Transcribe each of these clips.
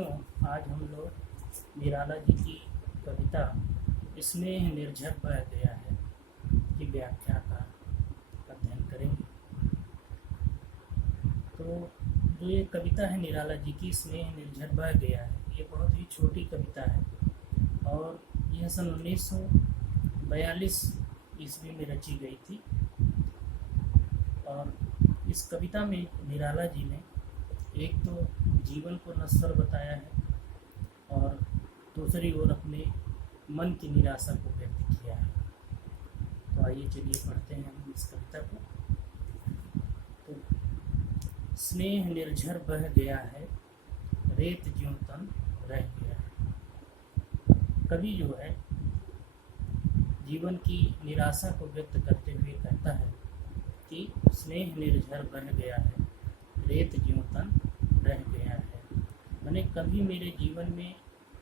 मित्रों, आज हम लोग निराला जी की कविता स्नेह निर्झर बह गया है की व्याख्या का अध्ययन करेंगे। तो जो ये कविता है निराला जी की स्नेह निर्झर बह गया है, ये बहुत ही छोटी कविता है और यह सन 1942 ईस्वी में रची गई थी। और इस कविता में निराला जी ने एक तो जीवन को नश्वर बताया है और दूसरी ओर अपने मन की निराशा को व्यक्त किया है। तो आइए चलिए पढ़ते हैं हम इस कविता को। तो स्नेह निर्झर बह गया है, रेत ज्यों तन रह गया है। कवि जो है जीवन की निराशा को व्यक्त करते हुए कहता है कि स्नेह निर्झर बह गया है, रेत ज्यों तन रह गया है। मैंने कभी मेरे जीवन में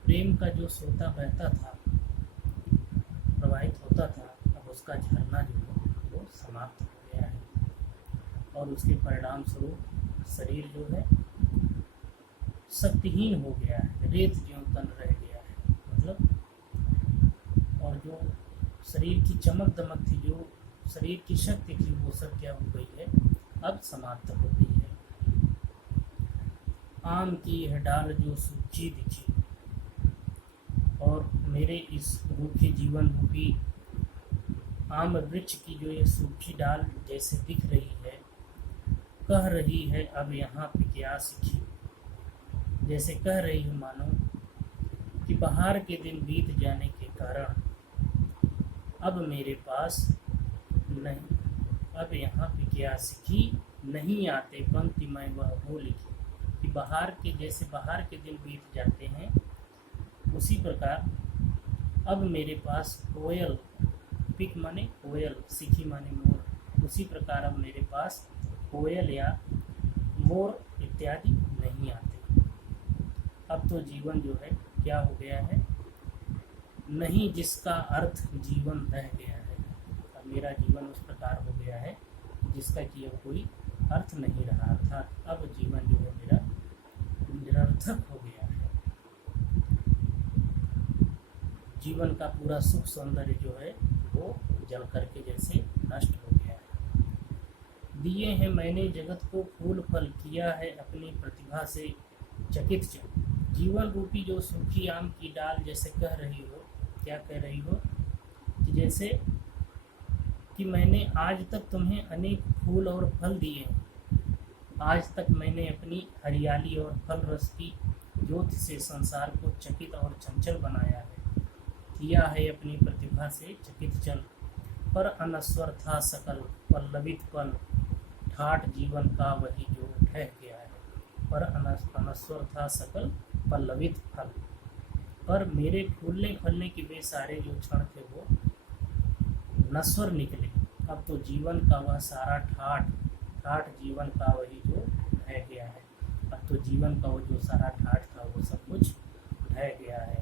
प्रेम का जो सोता बहता था, प्रवाहित होता था, अब उसका झरना जो है वो समाप्त हो गया है और उसके परिणाम स्वरूप शरीर जो है शक्तिहीन हो गया है, रेत ज्यों तन रह गया है। मतलब और जो शरीर की चमक दमक थी, जो शरीर की शक्ति थी, वो सब क्या हो गई है, अब समाप्त हो गई है। आम की यह डाल जो सूखी दिखी और मेरे इस रूखे जीवन रूपी आम वृक्ष की जो ये सूखी डाल जैसे दिख रही है, कह रही है अब यहाँ पे क्या सीखी। जैसे कह रही है मानो कि बाहर के दिन बीत जाने के कारण अब मेरे पास नहीं, अब यहाँ पे क्या सीखी, नहीं आते पंक्ति मैं वह वो लिखी। कि बाहर के जैसे बाहर के दिन बीत जाते हैं, उसी प्रकार अब मेरे पास कोयल, पिक माने कोयल, सीखी माने मोर, उसी प्रकार अब मेरे पास कोयल या मोर इत्यादि नहीं आते। अब तो जीवन जो है क्या हो गया है, नहीं जिसका अर्थ जीवन रह गया है। अब मेरा जीवन उस प्रकार हो गया है जिसका कि अब कोई अर्थ नहीं रहा, अर्थात अब जीवन जो है मेरा निरर्थक हो गया है। जीवन का पूरा सुख सौंदर्य जो है वो जल करके जैसे नष्ट हो गया है। दिए हैं मैंने जगत को फूल फल, किया है अपनी प्रतिभा से चकित चल। जीवन रूपी जो सूखी आम की डाल जैसे कह रही हो, क्या कह रही हो कि जैसे कि मैंने आज तक तुम्हें अनेक फूल और फल दिए हैं, आज तक मैंने अपनी हरियाली और फल रस की ज्योति से संसार को चकित और चंचल बनाया है, किया है अपनी प्रतिभा से चकित चल। पर अनस्वर था सकल पल्लवित पल, ठाठ जीवन का वही जो ठह गया है। पर अनस्वर था सकल पल्लवित फल, पर मेरे फूलने फलने के वे सारे जो क्षण थे वो नश्वर निकले। अब तो जीवन का वह सारा ठाठ जीवन का वही जो ढह गया है। अब तो जीवन का वो जो सारा ठाठ था वो सब कुछ ढह गया है।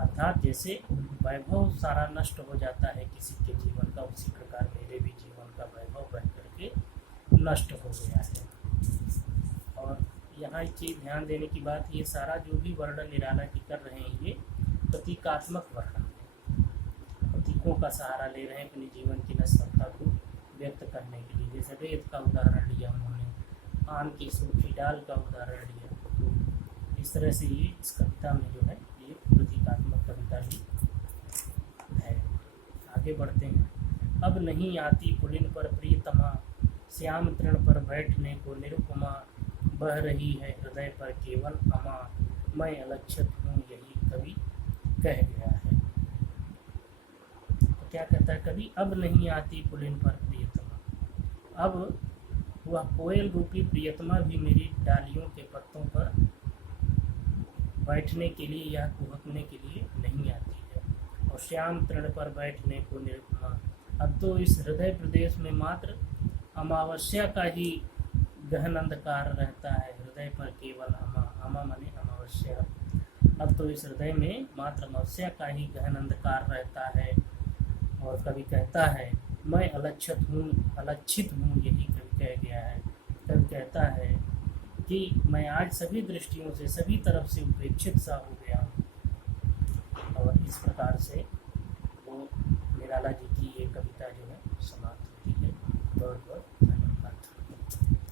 अर्थात जैसे वैभव सारा नष्ट हो जाता है किसी के जीवन का, उसी प्रकार मेरे भी जीवन का वैभव बह करके नष्ट हो गया है। और यहाँ एक चीज़ ध्यान देने की बात, ये सारा जो भी वर्णन निराला जी कर रहे हैं ये प्रतीकात्मक वर्णन है, प्रतीकों का सहारा ले रहे हैं अपने जीवन की नश्वरता को व्यक्त करने के लिए। जैसे रेत का उदाहरण लिया उन्होंने, आम की सूखी डाल का उदाहरण लिया, तो इस तरह से ये इस कविता में जो है ये प्रतीकात्मक कविता भी है। आगे बढ़ते हैं। अब नहीं आती पुलिन पर प्रियतमा, श्याम तृण पर बैठने को निरुपमा, बह रही है हृदय पर केवल अमा, मैं अलक्षित हूँ यही कवि कह गया है। तो क्या कहता है कवि, अब नहीं आती पुलिन पर प्रियतमा, अब वह कोयल रूपी प्रियतमा भी मेरी डालियों के पत्तों पर बैठने के लिए या कुहकने के लिए नहीं आती है। और श्याम तृण पर बैठने को निरुपमा, अब तो इस हृदय प्रदेश में मात्र अमावस्या का ही गहन अंधकार रहता है। हृदय पर केवल अमा माने अमावस्या, अब तो इस हृदय में मात्र अमावस्या का ही गहन अंधकार रहता है। और कवि कहता है मैं अलक्षित हूँ यही कवि कह गया है। कवि कहता है कि मैं आज सभी दृष्टियों से सभी तरफ से उपेक्षित सा हो गया हूँ। और इस प्रकार से वो निराला जी की ये कविता जो है